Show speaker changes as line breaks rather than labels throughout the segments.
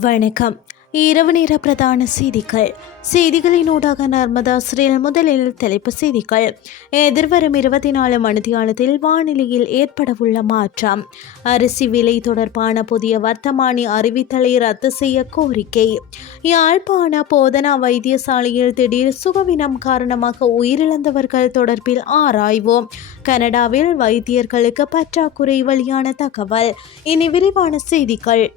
வணக்கம். இரவு நேர பிரதான செய்திகள். செய்திகளினூடாக நர்மதா ஸ்ரீல் முதலில் தலைப்பு செய்திகள். எதிர்வரும் இருபத்தி நாலு மணித்தியாலத்தில் வானிலையில் ஏற்படவுள்ள மாற்றம். அரிசி விலை தொடர்பான புதிய வர்த்தமானி அறிவித்தலை ரத்து செய்ய கோரிக்கை. யாழ்ப்பாண போதனா வைத்தியசாலையில் திடீர் சுகவினம் காரணமாக உயிரிழந்தவர்கள் தொடர்பில் ஆராய்வோம் கனடாவில் வைத்தியர்களுக்கு பற்றாக்குறை வழியான தகவல். இனி விரிவான செய்திகள்.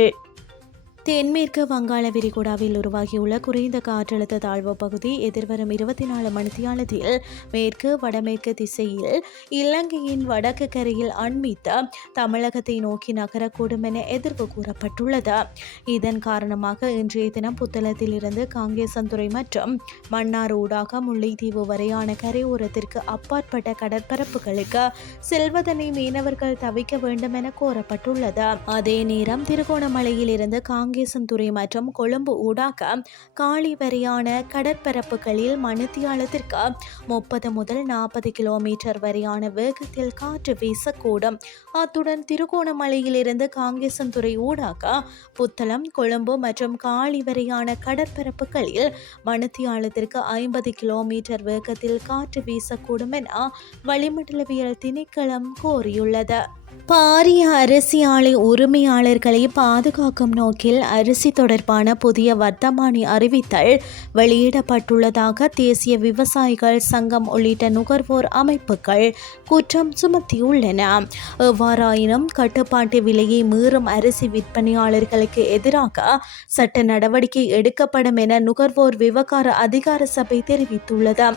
தென்மேற்கு வங்காள விரிகுடாவில் உருவாகியுள்ள குறைந்த காற்றழுத்த தாழ்வு பகுதி எதிர்வரும் இருபத்தி நாலு மணித்தியாலத்தில் மேற்கு வடமேற்கு திசையில் இலங்கையின் வடக்கு கரையில் அண்மித்த தமிழகத்தை நோக்கி நகரக்கூடும் என எதிர்ப்பு கூறப்பட்டுள்ளது. இதன் காரணமாக இன்றைய தினம் புத்தளத்தில் இருந்து காங்கேசந்துறை மற்றும் மன்னார் ஊடாக முல்லைத்தீவு வரையான கரையோரத்திற்கு அப்பாற்பட்ட கடற்பரப்புகளுக்கு செல்வதனை மீனவர்கள் தவிக்க வேண்டும் என கோரப்பட்டுள்ளது. அதே நேரம் திருகோணமலையில் இருந்து காங்கே காங்கேசன்துறை மற்றும் கொழும்பு ஊடாக காலி வரையான கடற்பரப்புகளில் மணித்தியாலத்திற்கு முப்பது முதல் நாற்பது கிலோமீட்டர் வரையான வேகத்தில் காற்று வீசக்கூடும். அத்துடன் திருகோணமலையிலிருந்து காங்கேசன்துறை ஊடாக புத்தளம் கொழும்பு மற்றும் காலி வரையான கடற்பரப்புகளில் மணித்தியாலத்திற்கு ஐம்பது கிலோமீட்டர் வேகத்தில் காற்று வீசக்கூடும் என வளிமண்டலவியல் திணைக்களம் கோரியுள்ளது பாரிய அரிசி ஆலை உரிமையாளர்களை பாதுகாக்கும் நோக்கில் அரிசி தொடர்பான புதிய வர்த்தமானி அறிவித்தல் வெளியிடப்பட்டுள்ளதாக தேசிய விவசாயிகள் சங்கம் உள்ளிட்ட நுகர்வோர் அமைப்புகள் குற்றம் சுமத்தியுள்ளன. எவ்வாறாயினும் கட்டுப்பாட்டு விலையை மீறும் அரிசி விற்பனையாளர்களுக்கு எதிராக சட்ட நடவடிக்கை எடுக்கப்படும் என நுகர்வோர் விவகார அதிகார சபை தெரிவித்துள்ளது.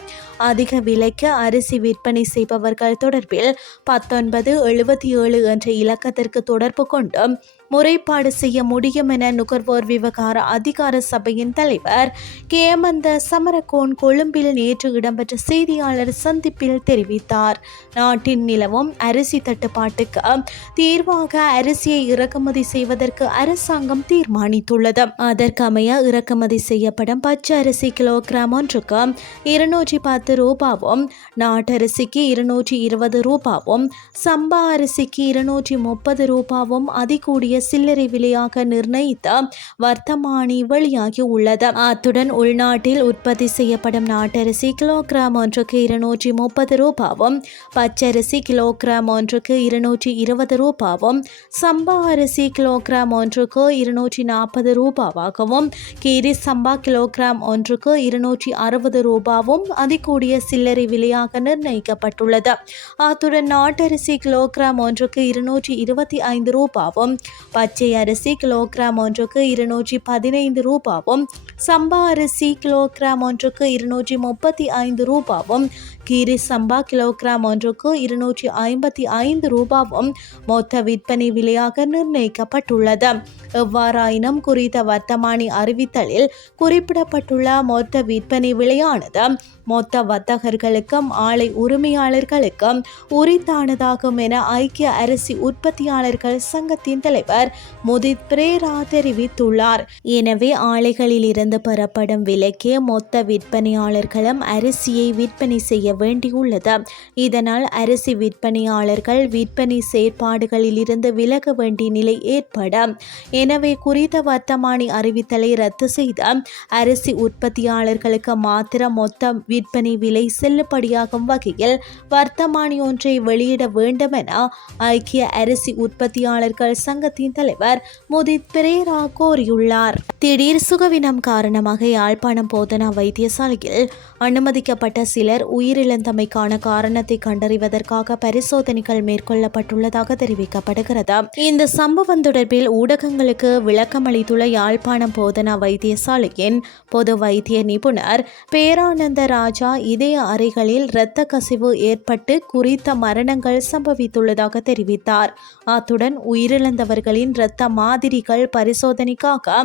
அதிக விலைக்கு அரிசி விற்பனை செய்பவர்கள் தொடர்பில் பத்தொன்பது எழுபத்தி ஏழு ஏழு என்ற இலக்கத்திற்கு தொடர்பு கொண்டு முறைப்பாடு செய்ய முடியும் என நுகர்வோர் விவகார அதிகார சபையின் தலைவர் கேமந்த சமரகோன் கொழும்பில் நேற்று இடம்பெற்ற செய்தியாளர் சந்திப்பில் தெரிவித்தார். நாட்டின் நிலவும் அரிசி தட்டுப்பாட்டுக்கு தீர்வாக அரிசியை இறக்குமதி செய்வதற்கு அரசாங்கம் தீர்மானித்துள்ளது. அதற்கமைய இறக்குமதி செய்யப்படும் பச்சை அரிசி கிலோகிராம் ஒன்றுக்கு இருநூற்றி பத்து ரூபாவும் நாட்டரிசிக்கு இருநூற்றி இருபது ரூபாவும் சம்பா அரிசிக்கு இருநூற்றி முப்பது ரூபாவும் அதிகூடிய சில்லறை விலையாக நிர்ணயித்த வர்த்தமானி வெளியாகி உள்ளது. அத்துடன் உள்நாட்டில் உற்பத்தி செய்யப்படும் நாட்டரிசி கிலோகிராம் ஒன்றுக்கு இருநூற்றி முப்பது ரூபாவும் பச்சரிசி கிலோகிராம் ஒன்றுக்கு இருநூற்றி இருபது ரூபாவும் சம்பா அரிசி கிலோகிராம் ஒன்றுக்கு இருநூற்றி நாற்பது ரூபாவாகவும் கீரி சம்பா கிலோகிராம் ஒன்றுக்கு இருநூற்றி அறுபது ரூபாவும் அதிகூடிய சில்லறை விலையாக நிர்ணயிக்கப்பட்டுள்ளது. அத்துடன் நாட்டரிசி கிலோகிராம் ஒன்றுக்கு இருநூற்றி இருபத்தி ஐந்து ரூபாவும் பச்சை அரிசி கிலோகிராம் ஒன்றுக்கு இருநூற்றி பதினைந்து ரூபாவும் சம்பா அரிசி கிலோகிராம் ஒன்றுக்கு இருநூற்றி முப்பத்தி ஐந்து ரூபாவும் கீரி சம்பா கிலோகிராம் ஒன்றுக்கு இருநூற்றி ஐம்பத்தி ஐந்து ரூபாவும் மொத்த விற்பனை விலையாக நிர்ணயிக்கப்பட்டுள்ளது. எவ்வாறாயினும் குறித்த வர்த்தமானி அறிவித்தலில் குறிப்பிடப்பட்டுள்ள மொத்த விற்பனை விலையானது மொத்த வர்த்தகர்களுக்கும் ஆலை உரிமையாளர்களுக்கும் உரித்தானதாகும் என ஐக்கிய அரிசி உற்பத்தியாளர்கள் சங்கத்தின் தலைவர் முதித் பிரேரா தெரிவித்துள்ளார். எனவே ஆலைகளில் இருந்து பெறப்படும் விலைக்கே மொத்த விற்பனையாளர்களும் அரிசியை விற்பனை செய்ய வேண்டியுள்ளது. இதனால் அரிசி விற்பனையாளர்கள் விற்பனை செயற்பாடுகளில் இருந்து விலக வேண்டிய நிலை ஏற்படும் எனவே குறித்த வர்த்தமானி அறிவித்தலை ரத்து செய்த அரிசி உற்பத்தியாளர்களுக்கு மாத்திரம் மொத்த விற்பனை விலை செல்லுபடியாகும் வகையில் வர்த்தமானி ஒன்றை வெளியிட வேண்டும் என ஐக்கிய அரிசி உற்பத்தியாளர்கள் சங்கத்தின் தலைவர் முதித் பிரேரா கோரியுள்ளார். திடீர் சுகவினம் காரணமாக யாழ்ப்பாணம் போதனா வைத்தியசாலையில் அனுமதிக்கப்பட்ட சிலர் உயிரிழந்தமைக்கான காரணத்தை கண்டறிவதற்காக பரிசோதனைகள் மேற்கொள்ளப்பட்டுள்ளதாக தெரிவிக்கப்படுகிறது. இந்த சம்பவம் தொடர்பில் ஊடகங்களுக்கு விளக்கமளித்துள்ள யாழ்ப்பாணம் போதனா வைத்தியசாலையின் பொது வைத்திய நிபுணர் பேரானந்த ராஜா இதய அறைகளில் இரத்த கசிவு ஏற்பட்டு குறித்த மரணங்கள் சம்பவித்துள்ளதாக தெரிவித்தார். அத்துடன் உயிரிழந்தவர்களின் இரத்த மாதிரிகள் பரிசோதனைக்காக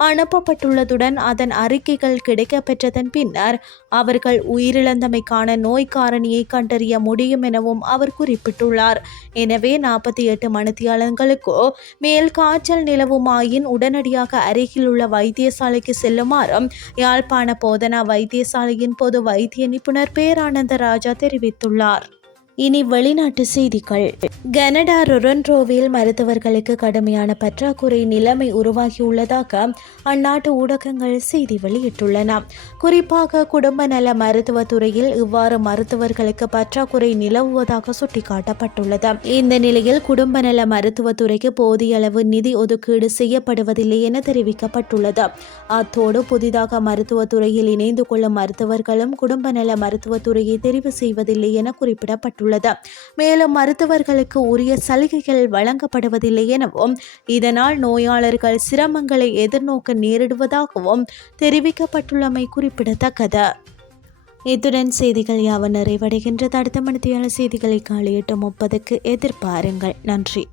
அனுப்பப்பட்டுள்ளதுடன் அதன் அறிக்கைகள் கிடைக்கப்பெற்றதன் பின்னர் அவர்கள் உயிரிழந்தமைக்கான நோய் காரணியை கண்டறிய முடியும் எனவும் அவர் குறிப்பிட்டுள்ளார். எனவே நாற்பத்தி எட்டு மணித்தியாலங்களுக்கோ மேல் காய்ச்சல் நிலவுமாயின் உடனடியாக அருகில் உள்ள வைத்தியசாலைக்கு செல்லுமாறும் யாழ்ப்பாண போதனா வைத்தியசாலையின் பொது வைத்திய நிபுணர் பேரானந்த ராஜா தெரிவித்துள்ளார். இனி வெளிநாட்டு செய்திகள். கனடா ரொரன்ட்ரோவில் மருத்துவர்களுக்கு கடுமையான பற்றாக்குறை நிலைமை உருவாகியுள்ளதாக அந்நாட்டு ஊடகங்கள் செய்தி வெளியிட்டுள்ளன. குறிப்பாக குடும்ப நல மருத்துவத்துறையில் இவ்வாறு மருத்துவர்களுக்கு பற்றாக்குறை நிலவுவதாக சுட்டிக்காட்டப்பட்டுள்ளது. இந்த நிலையில் குடும்ப நல மருத்துவத்துறைக்கு போதிய அளவு நிதி ஒதுக்கீடு செய்யப்படுவதில்லை என தெரிவிக்கப்பட்டுள்ளது. அத்தோடு புதிதாக மருத்துவத்துறையில் இணைந்து கொள்ளும் மருத்துவர்களும் குடும்ப நல மருத்துவத்துறையை தெரிவு செய்வதில்லை என குறிப்பிடப்பட்டுள்ளது. மேலும் மருத்துவர்களுக்கு உரிய சலுகைகள் வழங்கப்படுவதில்லை எனவும் இதனால் நோயாளர்கள் சிரமங்களை எதிர்நோக்க நேரிடுவதாகவும் தெரிவிக்கப்பட்டுள்ளமை குறிப்பிடத்தக்கது. இத்துடன் செய்திகள் யாவ நிறைவடைகின்றது. அடுத்த மணித்தியால செய்திகளை காலை எட்டு முப்பதுக்கு எதிர்பாருங்கள். நன்றி.